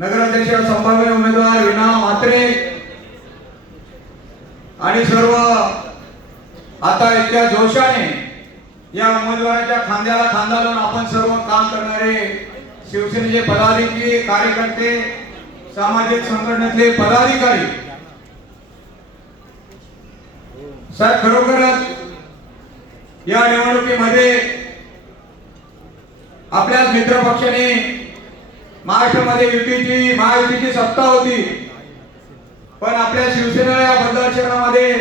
नगराध्यक्ष संभाव्य उमेदवार विना मात्रे. आणि सर्व आता इतक्या जोशाने या उमेदवाराच्या खांद्याला खांदा लावून आपण सर्व काम करणारे शिवसेनेचे पदाधिकारी कार्यकर्ते सामाजिक संघटनेतले पदाधिकारी. साहेब खरोखरच या निवडणुकीमध्ये आपल्याच मित्र पक्षाने महाराष्ट्रामध्ये युतीची महायुतीची सत्ता होती. पण आपल्या शिवसेनेला या मतदारसंघामध्ये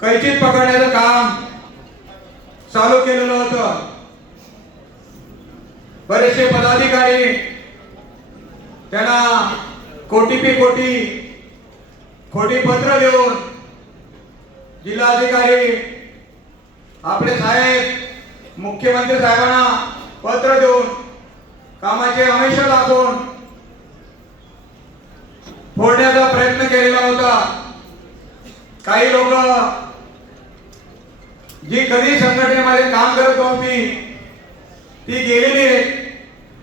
कैचित पकडण्याचं काम चालू केलेलं होतं. बरेचसे पदाधिकारी त्यांना कोटी पे कोटी खोटी पत्र देऊन जिल्हाधिकारी आपले साहेब मुख्यमंत्री साहेबांना पत्र देऊन कामाचे हमेशा दाखवून फोडण्याचा प्रयत्न केलेला होता. काही लोक जी कधी संघटनेमध्ये काम करत होती ती गेलेली आहे.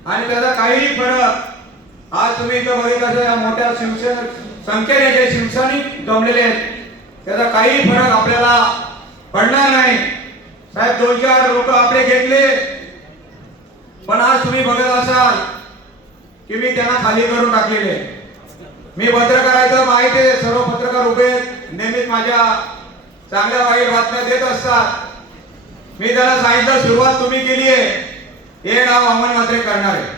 आणि त्याचा काही फरक आज तुम्ही इथं बघितलं या मोठ्या शिवसेना संख्येने जे शिवसैनिक जमलेले आहेत त्याचा काही फरक आपल्याला पडणार नाही. साहेब दोन चार लोक आपले घेतले. पण आज तुम्ही बघत असाल की मी त्यांना खाली करून टाकलेले. मी पत्रकाराचं माहिती आहे सर्व पत्रकार उभे नेहमीच माझ्या चांगल्या वाईट बातम्या देत असतात. मी त्याला सांगितलं सुरुवात तुम्ही केली आहे. हे नाव अमन मात्रे करणार आहे.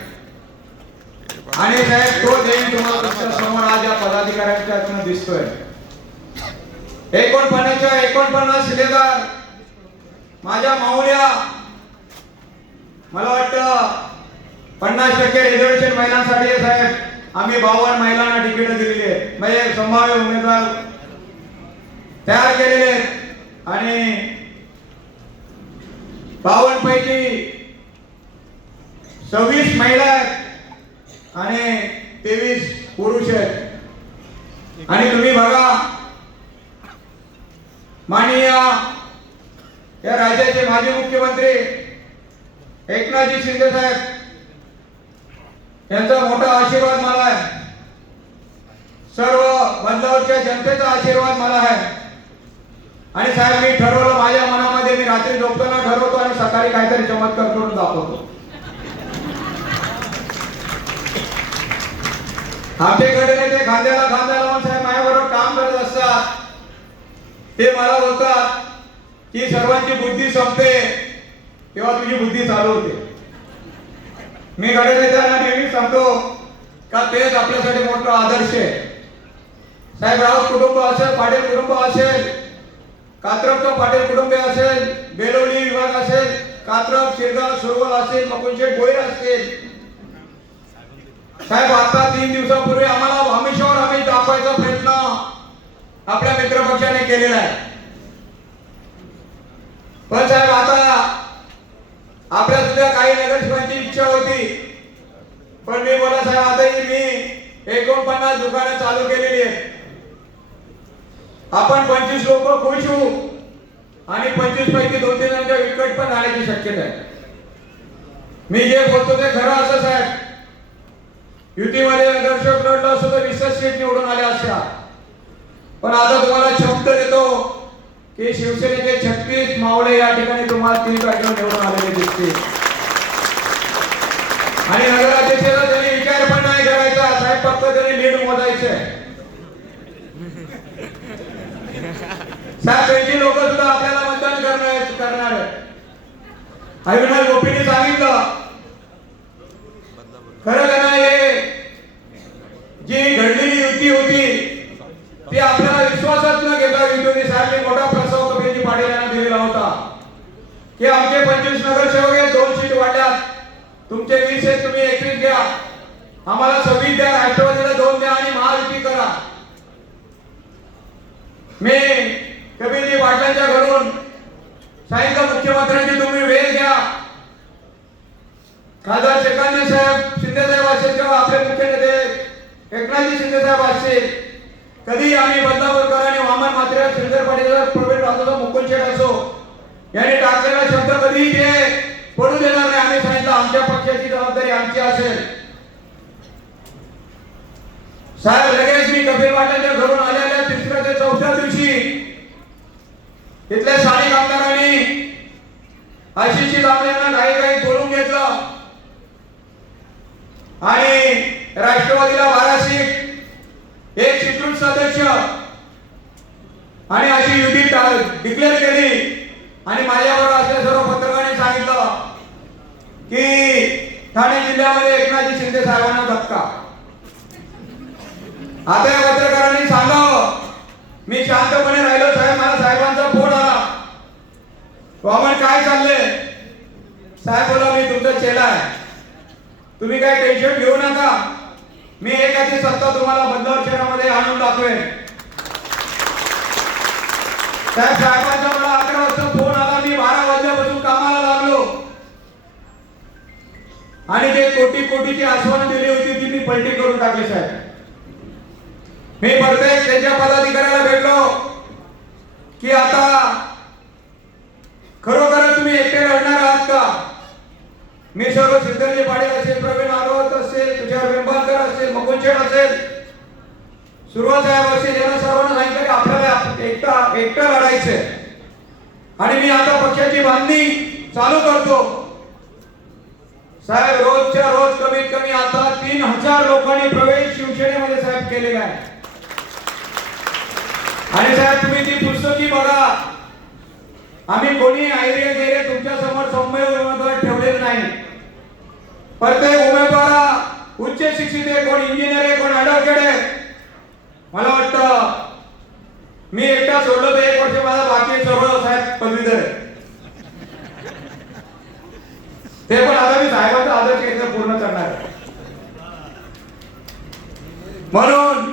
आणि साहेब तो देईन तुम्हाला समोर आज या पदाधिकाऱ्यांच्या दिसतोय. एकोणपन्नासच्या एकोणपन्नास शिलेदार माझ्या माऊल्या मला वाटतं पन्नास टक्के रिझर्वेशन महिलांसाठी साहेब. आम्ही बावन्न महिलांना तिकीट दिलेली आहे म्हणजे संभाव्य उमेदवार तयार केलेले आहेत. आणि बावन्न पैकी सव्वीस महिला आहेत आणि तेवीस पुरुष आहेत. आणि तुम्ही बघा माननीय या राज्याचे माजी मुख्यमंत्री एकनाथजी शिंदे साहेब यांचा मोठा आशीर्वाद मला आहे. सर्व बदलावरच्या जनतेचा आशीर्वाद मला आहे. आणि साहेब मी ठरवलं माझ्या मनामध्ये मी रात्री झोपताना ठरवतो आणि सकाळी काहीतरी चमत्कार करून दाखवतो. आमच्याकडे ते खांद्याला खांदा लावून साहेब माझ्याबरोबर काम करत असतात. ते मला बोलतात की सर्वांची बुद्धी संपते तेव्हा तुझी बुद्धी चालू होते. मी गडनेत्यांना नेहमी सांगतो का तेच आपल्यासाठी मोठा आदर्श आहे. साहेब राऊत कुटुंब असेल पाटील कुटुंब असेल कात्रपचं पाटील कुटुंब असेल बेलोली विभाग असेल कात्रप शिरगाव सुरवल असेल मकुंशेठ गोयर असतील साहेब आता तीन दिवसापूर्वी आम्हाला हमेशावर आम्ही दाखवायचा प्रयत्न आपल्या मित्रपक्षाने केलेला आहे. पण साहेब आता आपल्या सुद्धा काही नगरसेवकांची इच्छा होती. पण मी बोला साहेब आताही मी एकोणपन्नास दुकानं चालू केलेली आहे आपण पंचवीस लोक खुश होऊ आणि पंचवीस पैकी दोन तीन जणांच्या विकट पण राहण्याची शक्यता आहे. मी जे बोलतो ते खरं असं साहेब. युतीमध्ये नगरसेवक लढलं असतो तर वीसच सीट निवडून आल्या असत्या. पण आता तुम्हाला शब्द देतो. की शिवसेनेचे छत्तीस मावळे या ठिकाणी तुम्हाला तीन जागेवर निवडून आलेले दिसतील. आणि नगराध्यक्षाला त्यांनी विचार पण नाही करायचा साहेब फक्त त्यांनी लीड मोजायचंय. साहेब लोक सुद्धा आपल्याला मतदान करणार करणार अविनाश गोपीने सांगितलं. खरं का नाही हे? जी घडलेली युती होती की आमचे पंचवीस नगरसेवक आहेत दोन सीट वाटल्यात तुमचे वीस आहेत तुम्ही एकवीस घ्या. आम्हाला सव्वीस द्या राष्ट्रवादीला दोन द्या आणि महायुती करा. मी कपिलजी पाटलांच्या घरून सांगितलं मुख्यमंत्र्यांची तुम्ही वेळ घ्या. खासदार शेखांदे साहेब शिंदे साहेब असेल किंवा आपले मुख्य नेते एकनाथजी शिंदे साहेब असतील कधी आम्ही बदलापूरकर आणि वामन मात्रे श्रीधर पाटील प्रवीण राठोड मुकुल शेठ असो. याने टाकलेला शब्द कधीही ते पडू देणार नाही. आम्ही सांगितलं आमच्या पक्षाची जबाबदारी आमची असेल. साहेब लगेच मी कपिल पाटलांच्या घरून आलेल्या तिसऱ्या ते चौथ्या दिवशी तिथल्या स्थानिक आमदारांनी आशिषी दामलेंना काही काही बोलून घेतलं. आणि राष्ट्रवादीला बारा सीट एक स्वीकृत सदस्य आणि अशी युती डिक्लेअर केली. आणि माझ्याबरोबर असल्या सर्व पत्रकारांनी सांगितलं की ठाणे जिल्ह्यामध्ये एकनाथजी शिंदे साहेबांना धक्का. आता या पत्रकारांनी सांगावं. मी शांतपणे राहिलो साहेब मला साहेबांचा फोन आला. वामन काय चालले साहेब बोला मी तुमचा चेला आहे. तुम्ही काय टेन्शन घेऊ नका. मी एकाची सत्ता तुम्हाला बंदर शहरामध्ये आणून दाखवेन साहेब साहेबांचा मला अकरा वाजता वाजल्यापासून कामाला लागलो. आणि जे कोटी कोटीची आश्वासन दिली होती ती मी पलटी करून टाकली साहेब. मी प्रत्येक त्यांच्या पदाधिकाऱ्याला भेटलो की आता खरोखर तुम्ही एकटे लढणार आहात का? मी सर्व सिद्धर्जी पाटील असेल प्रवीण आरोत असेल तुषार बेंबालकर असेल मकुंचेड असेल. सुरुवात साहेब असेल यांना सर्वांना सांगितलं की आपल्याला एकटा एकटा लढायचंय. आणि मी आता पक्षाची बांधणी चालू करतो. साहेब रोजच्या रोज कमीत कमी आता तीन हजार लोकांनी प्रवेश शिवसेनेमध्ये साहेब केलेला आहे. आणि साहेब तुम्ही ती पुस्तकी बघा. आम्ही कोणी आयरे गेले तुमच्यासमोर सौम्य उमेदवार ठेवलेले नाही. प्रत्येक उमेदवार उच्च शिक्षित आहे कोण इंजिनियर आहे कोण ऍडव्होकेट आहे? मला वाटतं मी एकटा सोडलो तर एक वर्ष माझा बाकी सर्व साहेब पदवीधर आहे ते पण आता मी साहेबांचा आदर्श घेतलं पूर्ण करणार आहे. म्हणून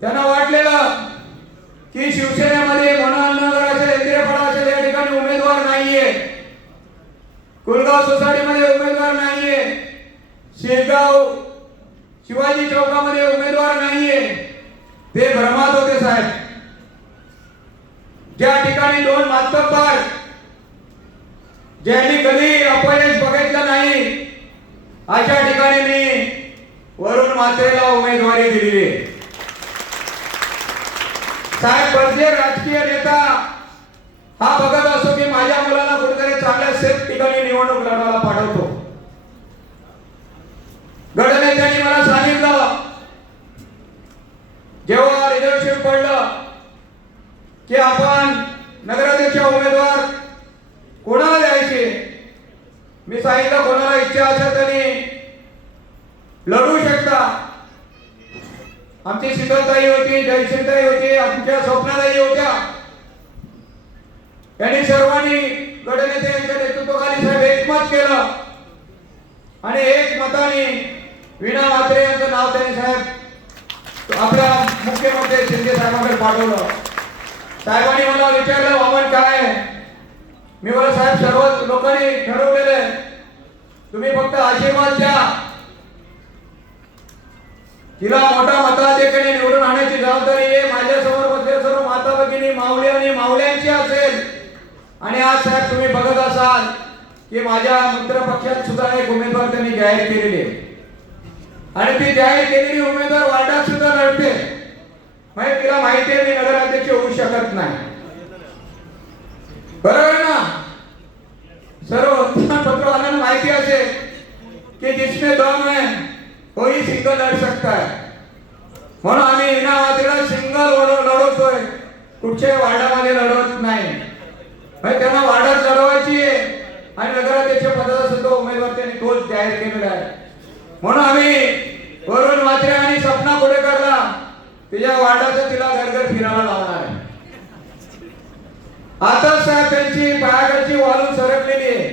त्यांना वाटलेलं की शिवसेनेमध्ये मनोहर असेल इंदिरापडा असेल या ठिकाणी उमेदवार नाहीये. कुलगाव सोसायटीमध्ये उमेदवार नाहीये. शेगाव शिवाजी चौकामध्ये उमेदवार नाहीये. ते भ्रमात होते साहेब. ज्या ठिकाणी दोन मातब्बार ज्यांनी कधी अपयश बघितलं नाही अशा ठिकाणी मी वरुण मात्रेला उमेदवारी दिली साहेब प्रत्येक राजकीय नेता हा बघत असतो की माझ्या मुलाला कुठेतरी चांगल्या सेफ ठिकाणी निवडणूक लढवायला पाठवतो. गडनेत्यांनी मला जेव्हा रिझर्वेशन पडलं की आपण नगराध्यक्ष उमेदवार कोणाला द्यायचे? मी सांगितलं कोणाला इच्छा असेल त्यांनी लढू शकता. आमची शीतलताई होती जयशीलताई होती आमच्या स्वप्नाताई होत्या. त्यांनी सर्वांनी गटनेते यांच्या नेतृत्वाखाली साहेब एकमत केलं. आणि एक मताने विना मात्रे यांचं नाव त्यांनी साहेब आपला मुख्यमंत्री शिंदे साहेबांकडे पाठवलं. साहेबांनी मला विचारलं वामन काय आहे? मी मला साहेब सर्व लोकांनी ठरवलेले तुम्ही फक्त आशीर्वाद द्या. तिला मोठा मताधिकारी निवडून आणण्याची जबाबदारी आहे. माझ्यासमोर बसले सर्व माता भगिनी माऊली आणि माऊल्यांची असेल. आणि आज साहेब तुम्ही बघत असाल की माझ्या मित्रपक्षात सुद्धा एक उमेदवार त्यांनी जाहीर केलेली आहे. आणि ती जाहीर केलेली उमेदवार वार्डात सुद्धा लढते म्हणजे तिला माहिती आहे मी नगराध्यक्ष होऊ शकत नाही. बरोबर आहे ना? सर्व वर्तमानपत्रवाल्यांना माहिती असेल की जिसने दम है कोई सिंगल लढ शकता म्हणून आम्ही इनामातीला सिंगल लढवतोय. कुठच्याही वार्डामध्ये लढवत नाही. म्हणजे त्यांना वार्डात लढवायची आहे. आणि नगराध्यक्ष पदाचा सुद्धा उमेदवार त्यांनी तोच जाहीर केलेला आहे. म्हणून आम्ही वरुण मात्रे आणि सपना कोडेकरला तिच्या वाटाचं तिला घर घर फिरायला लावणार आहे. आता साहेब त्यांची पायाकडची वालून सरकलेली आहे.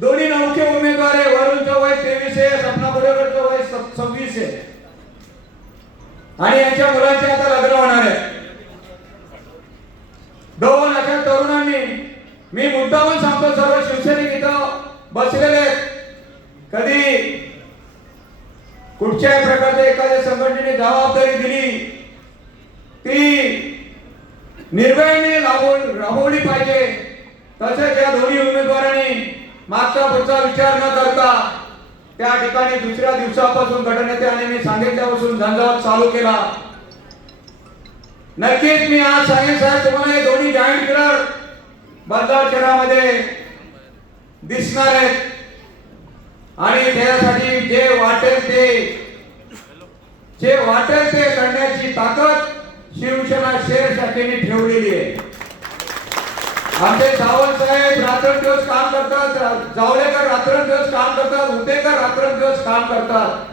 दोन्ही नौके उमेदवार आहे. वरुणचं वय तेवीस आहे सपना कोडेकरचं वय सव्वीस आहे. आणि यांच्या मुलांचे आता लग्न होणार आहे. दोन अशा तरुणांनी मी मुद्दामून सांगतो सर्व शिवसैनिक इथं बसलेले कधी कुठच्याही प्रकारच्या एखाद्या संघटनेने जबाबदारी दिली ती निर्भयाने राबवली राबवली पाहिजे. तसेच या दोन्ही उमेदवारांनी मागचा पुढचा विचार न करता त्या ठिकाणी दुसऱ्या दिवसापासून घटनेते आणि मी सांगितल्यापासून झंझावात चालू केला. नक्कीच मी आज सांगेन साहेब तुम्हाला हे दोन्ही जॉईंट किलर बंदार शहरामध्ये दिसणार आहेत. आणि त्यासाठी जे वाटेल ते जे वाटेल ते करण्याची ताकद शिवसेना शेर शाखेने ठेवलेली आहे. आमचे सावंत साहेब रात्रंदिवस काम करतात जावळेकर रात्रंदिवस काम करतात उतेकर रात्रंदिवस काम करतात.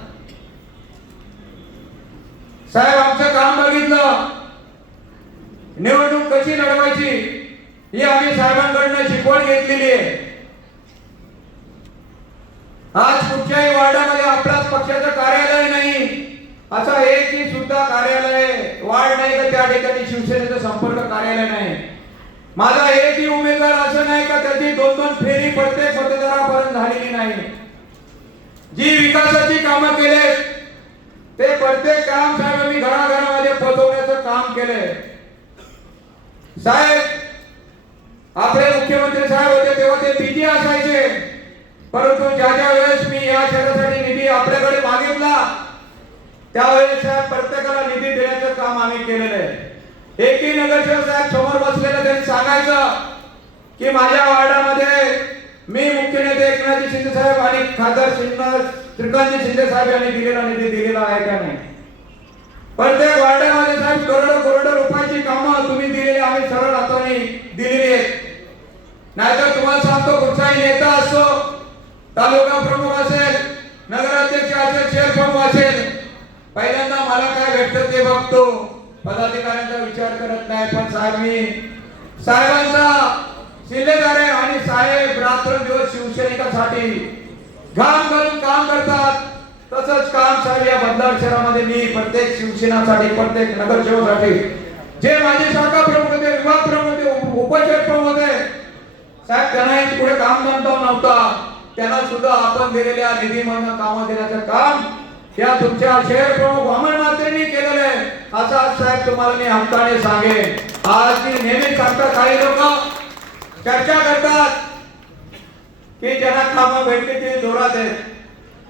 साहेब आमचं काम बघितलं. निवडणूक कशी लढवायची ही आम्ही साहेबांकडनं शिकवण घेतलेली आहे. आज कुठच्याही वार्डामध्ये आपल्याच पक्षाचं कार्यालय नाही. असं एकही सुद्धा कार्यालय वार्ड नाही तर त्या ठिकाणी शिवसेनेचं संपर्क कार्यालय नाही. माझा एकही उमेदवार असं नाही का त्याची दोन दोन फेरी प्रत्येक मतदारापर्यंत झालेली नाही. जी विकासाची कामं केले ते प्रत्येक काम साहेब मी घराघरामध्ये पोहोचवण्याचं काम केलंय साहेब आपले मुख्यमंत्री साहेब होते तेव्हा ते बिजी असायचे. परंतु ज्या ज्या वेळेस मी या शहरासाठी निधी आपल्याकडे मागितला त्यावेळेस प्रत्येकाला निधी देण्याचं काम आम्ही केलेलं आहे. एकही नगरसेवक साहेब समोर बसलेलं त्यांनी सांगायचं की माझ्या वार्डामध्ये मी मुख्य नेते एकनाथजी शिंदे साहेब आणि खासदार श्रीनिवास श्रीकांतजी शिंदे साहेब यांनी दिलेला निधी दिलेला आहे का नाही? प्रत्येक वार्डामध्ये साहेब करोडो करोडो रुपयाची कामं तुम्ही दिलेली आम्ही सरळ हाताने दिलेली आहेत नाहीतर तुम्हाला सांगतो कुठचाही नेता असो तालुका प्रमुख असेल नगराध्यक्ष असेल शहर प्रमुख असेल पहिल्यांदा मला काय भेटतं ते बघतो पदाधिकाऱ्यांचा विचार करत नाही पण साहेब मी साहेबांचा शिलेदार आहे आणि साहेब रात्रंदिवस शिवसैनिकांसाठी घाम घालून काम करतात तसंच काम साहेब या बदलार शहरामध्ये मी प्रत्येक शिवसेनासाठी प्रत्येक नगरसेवकासाठी जे माझे शाखा प्रमुख होते विभाग प्रमुख होते उपचार प्रमुख होते साहेब त्यांना पुढे काम धंदा नव्हता. त्यांना सुद्धा आपण दिलेल्या निधी निधीमधनं कामं देण्याचं काम त्या तुमच्या शहर प्रमुख वामन मात्रेंनी केलेलं आहे. असं आज साहेब तुम्हाला मी हक्काने सांगेन. आज मी नेहमी सांगतात काही लोक चर्चा करतात की ज्यांना कामं भेटली ते जोरात आहेत.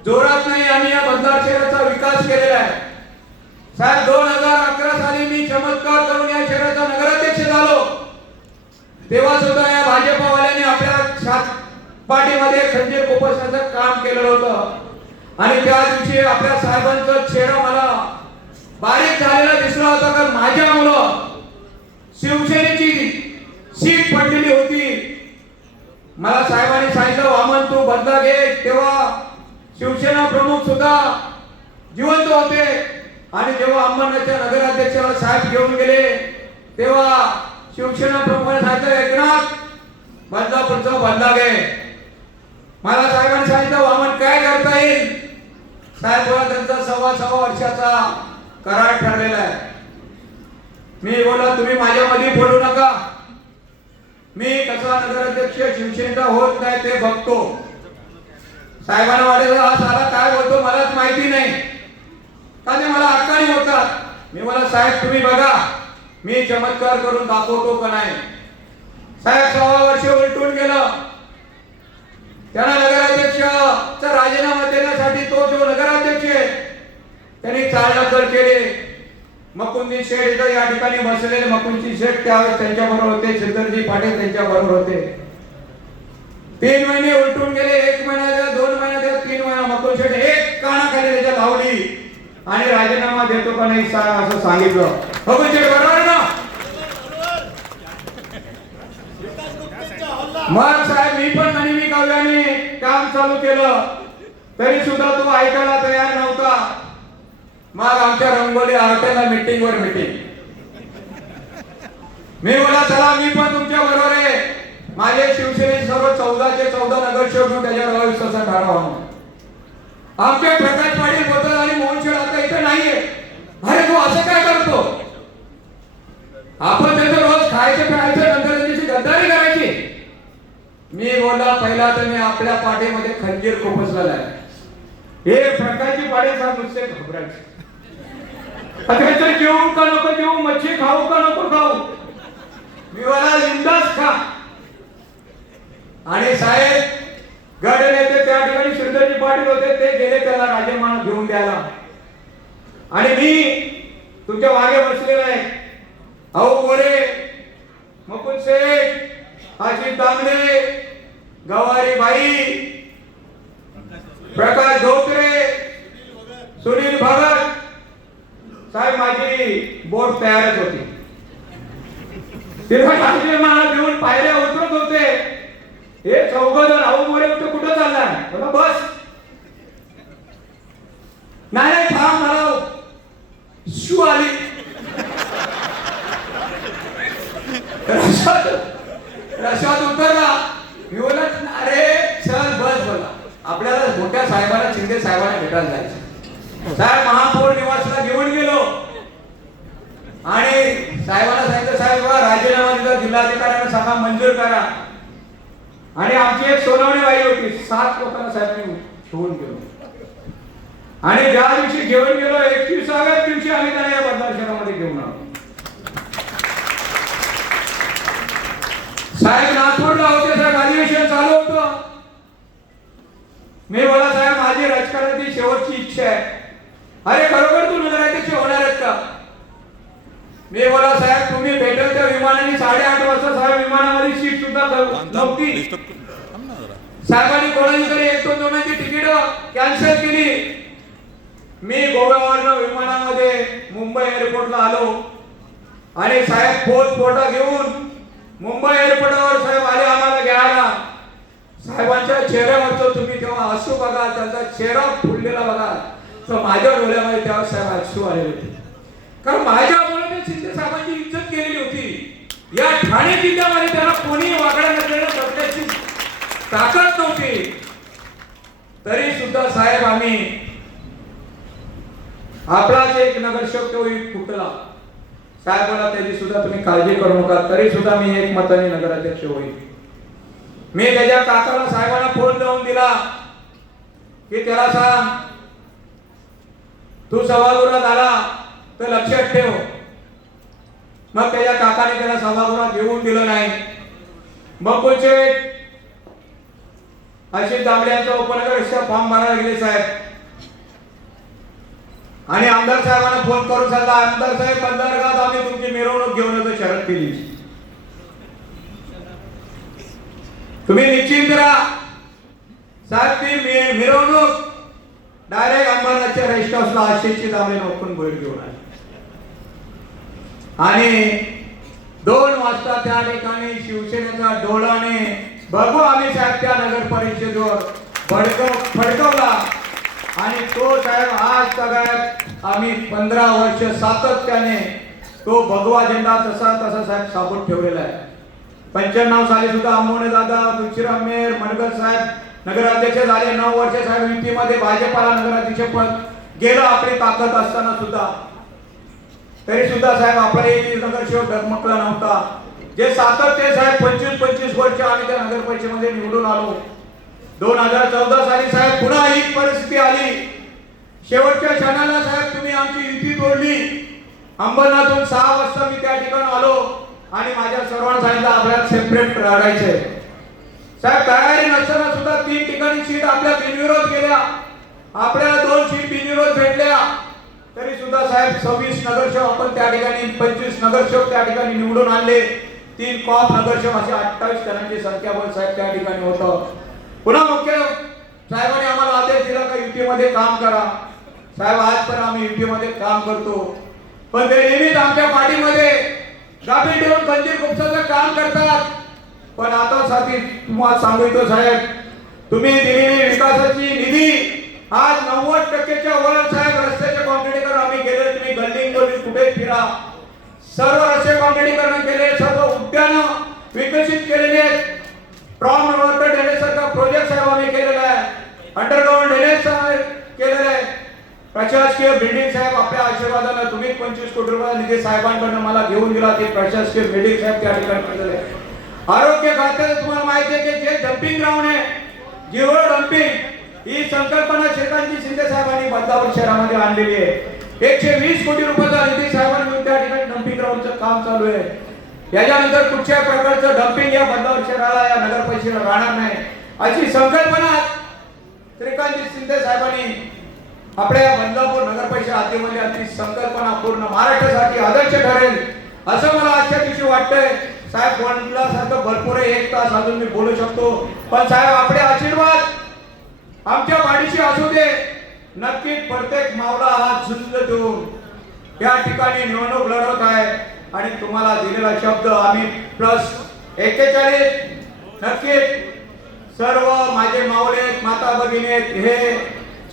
जोरात नाही आम्ही या बंधार शहराचा विकास केलेला आहे. साहेब दोन हजार अकरा साली मी चमत्कार करून या शहराचा नगराध्यक्ष झालो. तेव्हा सुद्धा या भाजपवाल्यांनी आपल्या छात पाठीमध्ये खंजीर कोपसण्याचं काम केलेलं होतं. आणि त्या दिवशी आपल्या साहेबांचा चेहरा मला बारीक झालेला दिसला होता कारण माझ्यामुळं शिवसेनेची सीट पडलेली होती. मला साहेबांनी सांगितलं वामन तू बदला घे. तेव्हा शिवसेना प्रमुख सुद्धा जिवंत होते. आणि जेव्हा अंबरनाथच्या नगराध्यक्षाला साहेब घेऊन गेले तेव्हा शिवसेना प्रमुखाने सांगितलं एकनाथ बदलापूरचा बदला घे. मला साहेबांनी सांगितलं वामन काय करता येईल? साहेब त्यांचा सव्वा सव्वा वर्षाचा करार ठरलेला आहे. मी बोला तुम्ही माझ्यामध्ये बोलू नका. मी कसा नगराध्यक्ष शिवसेनेचा होत नाही ते बघतो. साहेबांना वाटेल हा सारा काय बोलतो मलाच माहिती नाही. का ते मला हक्काने होतात मी मला साहेब तुम्ही बघा मी चमत्कार करून दाखवतो का नाही? साहेब सव्वा वर्ष उलटून गेलं. त्यांना नगराध्यक्षचा राजीनामा देण्यासाठी तो जो नगराध्यक्ष आहे त्यांनी चालढकल केले. मकुंदी शेठ इथं या ठिकाणी बसलेले मकुंदी शेठ त्यावेळेस त्यांच्या बरोबर होते शिंदरजी पाटील त्यांच्या बरोबर होते. तीन महिने उलटून गेले एक महिना दोन महिना तीन महिना मकुंद शेठ एक कानाखाली त्याच्या धावली. आणि राजीनामा देतो का नाही सा- असं सांगितलं. बरोबर ना? मग साहेब मी पण आणि मी काव्याने काम चालू केलं. तरी सुद्धा तो ऐकायला तयार नव्हता. मग आमच्या रंगोली हॉटेलला मिटिंग वर मीटिंग मी बोला चला मी पण तुमच्या बरोबर आहे. माझे शिवसेने सर्व चौदाचे चौदा नगरसेवक घेऊन त्याच्यावर ठराव आमच्या आमचे प्रकाश पाटील बोलतात आणि मोहन शेठ आता इथे नाहीये अरे तू असं काय करतो आपण त्याचं रोज खायचं प्यायचं नंतर त्याची गद्दारी करायची. मी बोलला पहिला तर मी आपल्या पाठीमध्ये खंजीर खोपसलेला आहे. हे प्रकारची पाठी साहेब नुसते घाबरायची. आता तर जेवू का नको जेवू मच्छी खाऊ का नको खाऊ? मी मला लिंदाच खा. आणि साहेब गड नेते त्या ठिकाणी श्रीधरजी पाटील होते ते गेले त्याला राजमान घेऊन द्यायला. आणि मी तुमच्या मागे बसलेला आहे. अहो गोरे मुकुंद शेख आशिष दामले गवारी बाई प्रकाश धोत्रे सुनील भगत साहेब माझी बोट तयारच होती. तिला ठाकरे मला देऊन पायऱ्या उतरत होते. हे चौघजण अहो मोरे कुठं कुठं चाललाय? बोला बस. नाही नाही थांब मला शू आली. रशाद रशाद उतरला. मी बोलत अरे सर बस बोला आपल्याला मोठ्या साहेबांना शिंदे साहेबांना भेटायला जायचं. साहेब महापौर निवासला घेऊन गेलो. आणि साहेबांना सांगितलं साहेब राजीनामा दिला जिल्हाधिकाऱ्यांना सांगा मंजूर करा. आणि आमची एक सोनवणी बाई होती सात लोकांना साहेबांनी घेऊन गेलो. आणि ज्या दिवशी घेऊन गेलो एकविसाव्या दिवशी आम्ही त्यांना या बदनाम शहरामध्ये घेऊन आलो. साहेब नागपूरला होते साहेब अधिवेशन चालू होतं. मी बोला साहेब माझी राजकारणाची शेवटची इच्छा आहे. अरे खरोखर तू नगराध्यक्ष होणार आहेत का? मी बोला साहेब तुम्ही भेटेल त्या विमानाने साडेआठ वाजता साहेब विमानामध्ये सीट सुद्धा नव्ह- नव्हती. साहेबांनी कोणाची तरी एक दोन जणांची तिकीट कॅन्सल केली. मी गोव्यावरनं विमानामध्ये मुंबई एअरपोर्टला आलो. आणि साहेब पोच फोटा घेऊन मुंबई एअरपोर्टवर साहेब आले आम्हाला घ्यायला. साहेबांच्या चेहऱ्यावरचं तुम्ही तेव्हा हसू बघा त्यांचा चेहरा फुललेला बघा. तर माझ्या डोळ्यामध्ये तेव्हा साहेब हसू आले होते. कारण माझ्यामुळे ते शिंदे साहेबांची इज्जत केलेली होती. या ठाणे जिल्ह्यामध्ये त्याला कोणी वागड्या नसलेलं करण्याची ताकद नव्हती. तरी सुद्धा साहेब आम्ही आपलाच एक नगरसेवक तो फुटला. साहेब मला त्याची सुद्धा तुम्ही काळजी करू नका. तरी सुद्धा मी एक मताने नगराध्यक्ष होईल मी त्याच्या काकाला साहेबांना फोन लावून दिला. की त्याला सांग तू सभागृहात आला तर लक्षात ठेव. मग त्याच्या काकाने त्याला सभागृहात येऊन दिलं नाही. मग कोणचे अशी दामड्यांचा उपनगरच्या फॉर्म भरायला गेले साहेब. आणि आमदार साहेबांना फोन करून सांगा आमदार साहेब बंदरगात आम्ही तुमची मिरवणूक घेऊन येतो शरद केली तुम्ही निश्चिंत राहा. साहेब ती मिरवणूक डायरेक्ट अंबरनाथच्या रेस्ट हाऊसला आशेची दामले नोकून बैठ घेऊन आली. आणि दोन वाजता त्या ठिकाणी शिवसेनेचा डोळाने बघू आम्ही साहेब त्या नगर परिषदेवर फडकव फडकवला आणि तो साहेब आज सगळ्यात आम्ही पंधरा वर्ष सातत्याने तो भगवा झेंडा तसा तसा साहेब साबूत ठेवलेला आहे. पंच्याण्णव साली सुद्धा आंबोणे दादा तुळशीराम मेर मनगर साहेब नगराध्यक्ष झाले. नऊ वर्ष साहेब युतीमध्ये भाजपाला नगराध्यक्ष पद गेलं आपली ताकद असताना सुद्धा. तरी सुद्धा साहेब आपला एक नगरसेवक डगमकला नव्हता. जे सातत्य साहेब पंचवीस पंचवीस वर्ष आम्ही त्या नगर परिषदेमध्ये निवडून आलो. दोन हजार चौदा साली साहेब पुन्हा ही परिस्थिती आली. शेवटच्या क्षणाला साहेब तुम्ही आमची युती तोडली. अंबरनाथून सहा वाजता मी त्या ठिकाणी आलो आणि माझ्या सर्वांना सांगितलं आपल्याला सेपरेट लढायचे साहेब तयारी नसताना सुद्धा तीन ठिकाणी सीट आपल्या बिनविरोध केल्या आपल्याला दोन सीट बिनविरोध भेटल्या. तरी सुद्धा साहेब सव्वीस नगरसेवक आपण त्या ठिकाणी पंचवीस नगरसेवक त्या ठिकाणी निवडून आणले. तीन कॉप नगरसेवक असे अठ्ठावीस जणांची पण साहेब त्या ठिकाणी होतं. पुन्हा मुख्य साहेबांनी आम्हाला आदेश दिला का युतीमध्ये काम करा. साहेब आज पण आम्ही युतीमध्ये काम करतो. पण ते नेहमीच आमच्या पाठीमध्ये गाभी ठेवून खंजीर गुप्ताचं काम करतात. पण आता साठी तुम्हाला सांगितलं साहेब तुम्ही दिलेली विकासाची निधी आज नव्वद टक्केच्या वर साहेब रस्त्याचे कॉन्क्रिटीकरण आम्ही केले तुम्ही गल्ली गल्ली कुठे फिरा? सर्व रस्ते कॉन्क्रिटीकरण केले सर्व उद्यानं विकसित केलेले आहेत. ट्रॉम तर ड्रेनेजसारखा प्रोजेक्ट साहेब आम्ही केलेला आहे. अंडरग्राऊंड ड्रेनेज केलेलं आहे. प्रशासकीय बिल्डिंग साहेब आपल्या आशीर्वादानं तुम्ही पंचवीस कोटी रुपये निधी साहेबांकडनं मला घेऊन गेला. ते प्रशासकीय बिल्डिंग साहेब त्या ठिकाणी केलेलं आहे. आरोग्य खात्याचं तुम्हाला माहिती आहे की जे डम्पिंग ग्राउंड आहे जिरो डम्पिंग ही संकल्पना श्रीकांतजी शिंदे साहेबांनी बदलापूर शहरामध्ये आणलेली आहे. एकशे वीस कोटी रुपयाचा निधी साहेबांनी त्या ठिकाणी डम्पिंग ग्राउंडचं काम चालू आहे. याच्यानंतर कुठच्या प्रकारचं डम्पिंग या बंदावर शहराला या नगर परिषदेला राहणार नाही. अशी संकल्पना श्रीकांतजी शिंदे साहेबांनी आपल्या बदलापूर नगर परिषद हद्दीमध्ये अशी संकल्पना पूर्ण महाराष्ट्रासाठी आदर्श ठरेल असं मला आजच्या दिवशी वाटतंय. साहेब म्हटल्यासारखं भरपूर आहे, एक तास अजून मी बोलू शकतो. पण साहेब आपले आशीर्वाद आमच्या वाढीशी असू दे. नक्कीच प्रत्येक मावळा हा झुंज देऊन या ठिकाणी निवडणूक लढवत आहे. आणि तुम्हाला दिलेला शब्द आम्ही प्लस एक्केचाळीस नक्कीच सर्व माझे मावळे माता भगिनी हे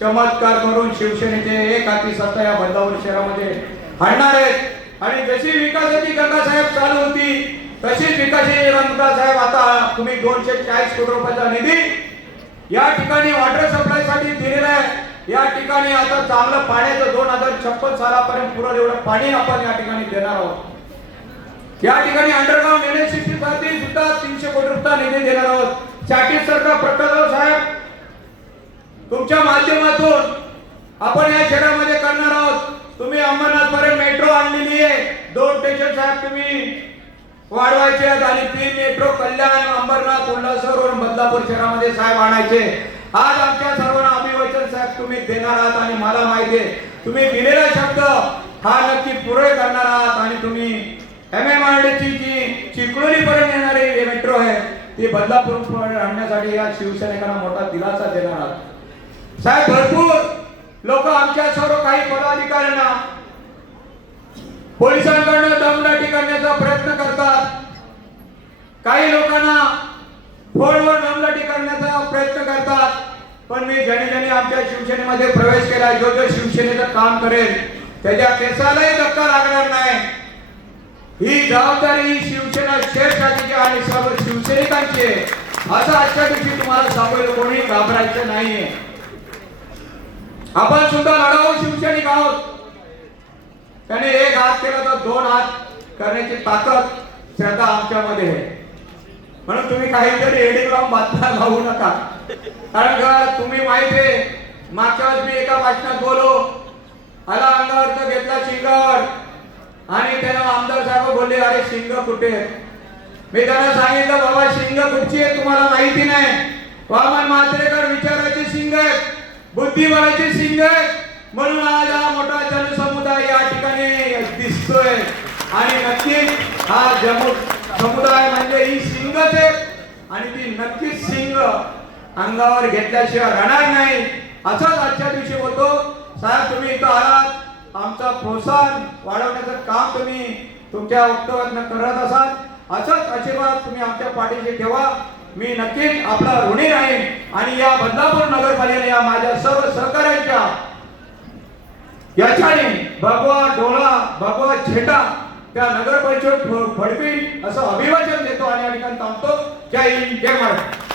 चमत्कार करून शिवसेनेचे एक हाती सत्ता या बदलापूर शहरामध्ये आणणार आहेत. आणि जशी विकासाची गंगा साहेब चालू होती तशीच विकासाची गंगा साहेब. आता तुम्ही दोनशे चाळीस कोटी रुपयाचा निधी या ठिकाणी वॉटर सप्लायसाठी दिलेला आहे. या ठिकाणी आता चांगलं पाण्याचं दोन हजार छप्पन सालापर्यंत पुरं एवढं पाणी आपण या ठिकाणी देणार आहोत. या ठिकाणी अंडरग्राऊंड युनिव्हर्सिटी साठी सुद्धा तीनशे कोटी रुपया निधी देणार आहोत. चाटीस सरकार प्रकल्प साहेब तुमच्या माध्यमातून आपण या शहरामध्ये करणार आहोत. तुम्ही अंबरनाथ पर्यंत मेट्रो आणलेली आहे. दोन स्टेशन साहेब तुम्ही वाढवायचे आहेत आणि तीन मेट्रो कल्याण अंबरनाथ उल्हासर बदलापूर शहरामध्ये साहेब आणायचे. आज आमच्या सर्वांना अभिवचन साहेब तुम्ही देणार आहात आणि मला माहिती आहे तुम्ही दिलेला शब्द हा नक्की पुरे करणार आहात आणि तुम्ही एम एम आर ची जी चिपळूणी पर्यंत येणारी मेट्रो आहे ती बदलापूर आणण्यासाठी या शिवसेनेकांना मोठा दिलासा देणार आहात. साहेब भरपूर लोक आमच्या सर्व काही पदाधिकाऱ्यांना पोलिसांकडनं दमदाटी करण्याचा प्रयत्न करतात. काही लोकांना फोनवर दमदाटी करण्याचा प्रयत्न करतात. पण मी ज्याने ज्याने आमच्या शिवसेनेमध्ये प्रवेश केला जो जो शिवसेनेचं काम करेल त्याच्या केसालाही धक्का लागणार नाही. ही जबाबदारी ही शिवसेना शेरसाठी आणि सर्व शिवसैनिकांची आहे. असं आजच्या दिवशी तुम्हाला सापडलं कोणी घाबरायचं नाहीये. आपण सुद्धा लढाऊ शिवसैनिक आहोत. त्याने एक हात केला तर दोन हात करण्याची ताकद श्रद्धा आमच्यामध्ये आहे. म्हणून तुम्ही काहीतरी एडिंग लावून बातम्या लावू नका. कारण का तुम्ही माहिती आहे मागच्या वेळेस मी एका भाषणात बोलो आला अंगावर घेतला शिंगावर आणि त्यांना आमदार साहेब बोलले अरे शिंग कुठे मी त्यांना सांगितलं बाबा शिंग कुठची आहे तुम्हाला माहिती नाही. वामन मात्रेकर विचाराचे शिंग आहेत बुद्धिबळाचे शिंग आहेत. म्हणून आज हा मोठा जनसमुदाय या ठिकाणी दिसतोय. आणि नक्कीच हा जम्मू समुदाय म्हणजे ही शिंगच आहे. आणि ती नक्कीच शिंग अंगावर घेतल्याशिवाय राहणार नाही. असंच आजच्या दिवशी बोलतो साहेब तुम्ही इथं आलात. आमचा प्रोत्साहन वाढवण्याचं काम तुम्ही तुमच्या वक्तव्यातनं करत असाल. असंच आशीर्वाद तुम्ही आमच्या पाठीशी ठेवा. मी नक्कीच आपला ऋणी राहीन आणि या बदलापूर नगरपालिकेने या माझ्या सर्व सहकाऱ्यांच्या याच्याने भगवा डोळा भगवा छेटा त्या नगर परिषद फडवीन असं अभिवाचन देतो आणि या ठिकाणी थांबतो. जय हिंद जय महाराष्ट्र.